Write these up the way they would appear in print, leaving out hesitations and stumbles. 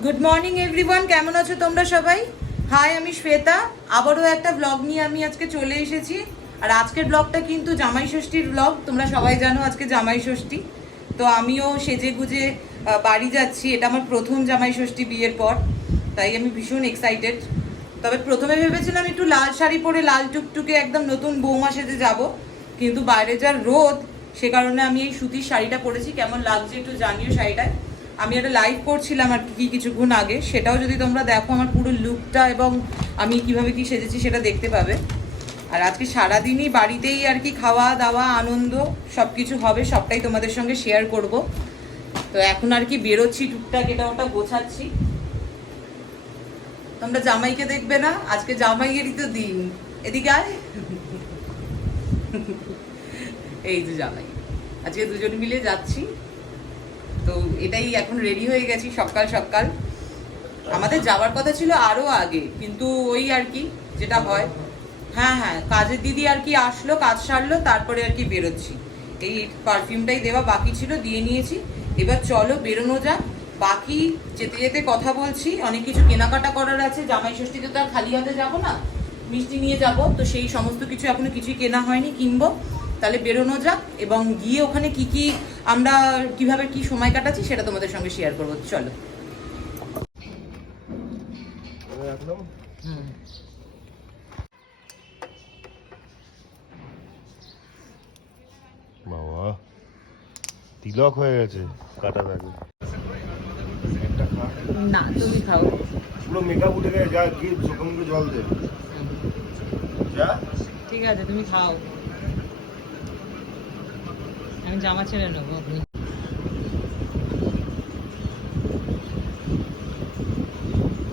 Good morning everyone, কেমন আছো তোমরা সবাই? হাই, আমি শ্বেতা। আবারও একটা ব্লগ নিয়ে আমি আজকে চলে এসেছি। আর আজকের ব্লগটা কিন্তু জামাই ষষ্ঠীর ব্লগ। তোমরা সবাই জানো আজকে জামাই ষষ্ঠী। তো আমিও সেজে গুজে বাড়ি যাচ্ছি। এটা আমার প্রথম জামাই ষষ্ঠী বিয়ের পর, তাই আমি ভীষণ এক্সাইটেড। তবে প্রথমে ভেবেছিলাম একটু লাল শাড়ি পরে লাল টুকটুকে একদম নতুন বৌমা সেজে যাব, কিন্তু বাইরে যা রোদ, সে কারণে আমি এই সুতির শাড়িটা পরেছি। কেমন লাগছে একটু জানিও শাড়িটায়। আমি একটা লাইভ করছিলাম আর কি কিছুক্ষণ আগে, সেটাও যদি তোমরা দেখো আমার পুরো লুকটা এবং আমি কিভাবে কি সেজেছি সেটা দেখতে পাবে। আর আজকে সারাদিনই বাড়িতেই আর কি খাওয়া দাওয়া আনন্দ সব কিছু হবে, সবটাই তোমাদের সঙ্গে শেয়ার করব। তো এখন আর কি বেরোচ্ছি, টুকটাক এটা ওটা গোছাচ্ছি। তোমরা জামাইকে দেখবে না? আজকে জামাইয়েরই তো দিন। এদিকে আয়। এই যে জামাই, আজকে দুজন মিলে যাচ্ছি। তো এটাই এখন রেডি হয়ে গেছি সকাল সকাল। আমাদের যাওয়ার কথা ছিল আরো আগে, কিন্তু ওই আর কি যেটা হয়। হ্যাঁ হ্যাঁ, কাজের দিদি আর কি আসলো, কাজ সারলো, তারপরে আর কি বেরোচ্ছি। এই পারফিউমটাই দেওয়া বাকি ছিল, দিয়ে নিয়েছি। এবার চলো বেরোনো যাক। বাকি যেতে যেতে কথা বলছি, অনেক কিছু কেনাকাটা করার আছে। জামাই ষষ্ঠীতে তো আর খালি হাতে যাবো না, মিষ্টি নিয়ে যাব। তো সেই সমস্ত কিছু এখনো কিছুই কেনা হয়নি, কিনবো। তাহলে বেরোনো যাক, এবং গিয়ে ওখানে কি কি আমরা কিভাবে কি সময় কাটাচ্ছি সেটা তোমাদের সঙ্গে শেয়ার করবো। চলো। বাবা তিলক হয়ে গেছে কাটা দাগে। না, তুমি খাও। পুরো মেকআপ উঠে গেছে, যা গিয়ে চোখে মুখে জল দে। যা, ঠিক আছে, তুমি খাও, আমি জামা ছেড়ে নেবো।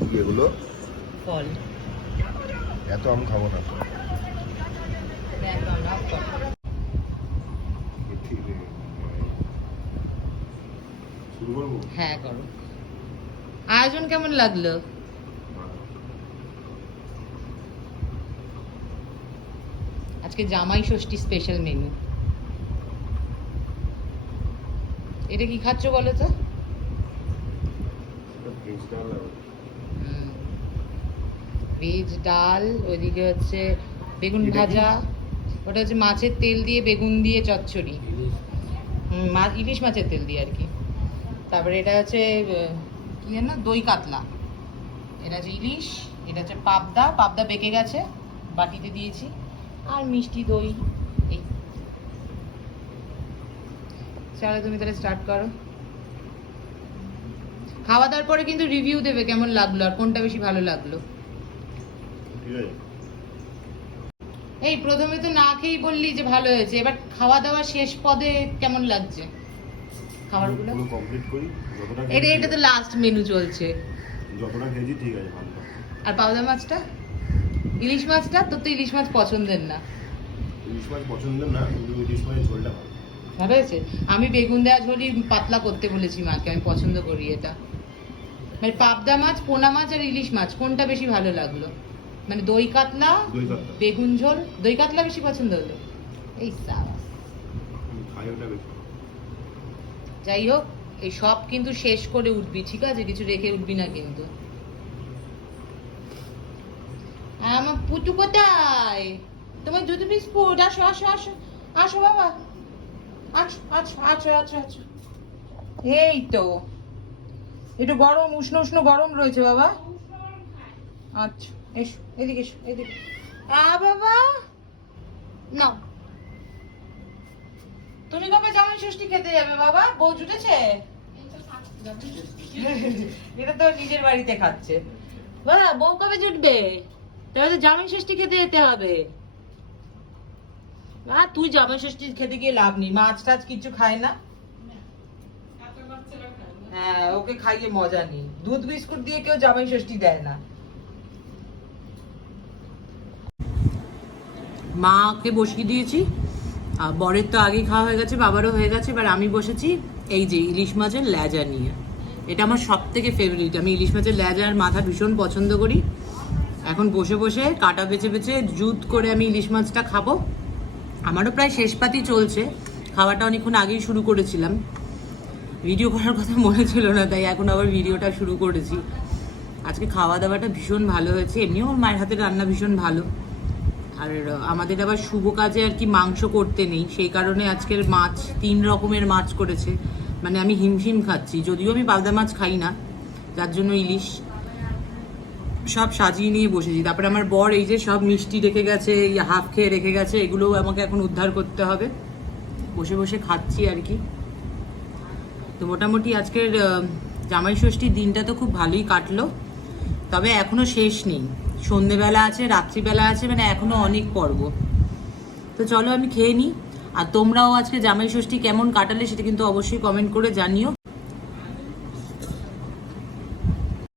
কি এগুলো? ফল। এত আম খাবো না। শুরু করবো? হ্যাঁ করো। আয়োজন কেমন লাগলো? আজকে জামাই ষষ্ঠী স্পেশাল মেনু। এটা কি খাচ্ছ বলো তো? ভেজ ডাল, ওইদিকে হচ্ছে বেগুন ভাজা, ওটা হচ্ছে মাছের তেল দিয়ে বেগুন দিয়ে চচ্চড়ি। ইলিশ মাছের তেল দিয়ে আর কি। তারপরে এটা হচ্ছে কি না, দই কাতলা। এটা হচ্ছে ইলিশ, এটা হচ্ছে পাবদা। পাবদা বেঁকে গেছে, বাটিতে দিয়েছি। আর মিষ্টি দই। এই চলো, তুমি তাহলে স্টার্ট করো। খাওয়া দাওয়ার পরে কিন্তু রিভিউ দেবে কেমন লাগলো আর কোনটা বেশি ভালো লাগলো। ঠিক আছে। এই প্রথমে তো না খেয়েই বললি যে ভালো হয়েছে, এবার খাওয়া দাওয়া শেষ পদে কেমন লাগছে খাবারগুলো? পুরো কমপ্লিট করি যতটা। এটা তো লাস্ট মেনু চলছে। যতটা খেয়েছি ঠিক আছে, ভালো। আর পাবদা মাছটা, ইলিশ মাছটা, তোর তো ইলিশ মাছ পছন্দের না। ইলিশ মাছ পছন্দের না, কিন্তু ইলিশ মাছের ঝোলটা ভালো। ভালো হয়েছে। আমি বেগুন দেওয়া ঝোলই পাতলা করতে বলেছি মাকে, আমি পছন্দ করি এটা। মানে পাবদা মাছ, পোনা মাছ আর ইলিশ মাছ কোনটা বেশি ভালো লাগলো? মানে দই কাতলা, বেগুন ঝোল, দই কাতলা বেশি পছন্দ হলো। এই সাবাস। খাই ওটা বেশি। যাই হোক, এই সব কিন্তু শেষ করে উঠবি, ঠিক আছে? কিছু রেখে উঠবি না কিন্তু। আমার পুটু কোথায়? তোমার দুধ বিস্কুট, আসো আসো আসো আসো বাবা, আচ্ছা আচ্ছা আচ্ছা আচ্ছা আচ্ছা। এই তো একটু গরম, উষ্ণ উষ্ণ গরম রয়েছে বাবা। আচ্ছা এসো, এদিকে এসো, এদিকে। বাবা নাও। তুমি কবে জামাই ষষ্ঠী খেতে যাবে বাবা? বউ জুটেছে? এটা তো নিজের বাড়িতে খাচ্ছে। বাবা বউ কবে জুটবে? তবে তো জামাই ষষ্ঠী খেতে যেতে হবে। তুই জামাই ষষ্ঠী খেতে গিয়ে লাভ নেই, মাছ টাছ কিছু খায় না। হ্যাঁ, ওকে খাইয়ে মজা নেই। দুধ বিস্কুট দিয়ে কেউ জামাই ষষ্ঠী দেয় না। মাকে বসিয়ে দিয়েছি, আর বরের তো আগেই খাওয়া হয়ে গেছে, বাবারও হয়ে গেছে। এবার আমি বসেছি এই যে ইলিশ মাছের লেজা নিয়ে। এটা আমার সব থেকে ফেভারিট। আমি ইলিশ মাছের লেজা আর মাথা ভীষণ পছন্দ করি। এখন বসে বসে কাটা বেছে বেছে জুত করে আমি ইলিশ মাছটা খাবো। আমারও প্রায় শেষ পাতি চলছে, খাওয়াটা অনেকক্ষণ আগেই শুরু করেছিলাম। ভিডিও করার কথা মনে ছিল না, তাই এখন আবার ভিডিওটা শুরু করেছি। আজকে খাওয়া দাওয়াটা ভীষণ ভালো হয়েছে, এমনিও ওর মায়ের হাতের রান্না ভীষণ ভালো। আর আমাদের আবার শুভ কাজে আর কি মাংস করতে নেই, সেই কারণে আজকের মাছ 3 রকমের মাছ করেছে। মানে আমি হিমশিম খাচ্ছি, যদিও আমি পাবদা মাছ খাই না, যার জন্য ইলিশ সব সাজিয়ে নিয়ে বসেছি। তারপরে আমার বর এই যে সব মিষ্টি রেখে গেছে, হাফ খেয়ে রেখে গেছে, এগুলোও আমাকে এখন উদ্ধার করতে হবে। বসে বসে খাচ্ছি আর কি। তো মোটামুটি আজকের জামাই ষষ্ঠীর দিনটা তো খুব ভালোই কাটলো, তবে এখনো শেষ নেই। সন্ধেবেলা আছে, রাত্রিবেলা আছে, মানে এখনো অনেক পর্ব। তো চলো আমি খেয়ে নিই। আর তোমরাও আজকে জামাই ষষ্ঠী কেমন কাটালে সেটা কিন্তু অবশ্যই কমেন্ট করে জানিও।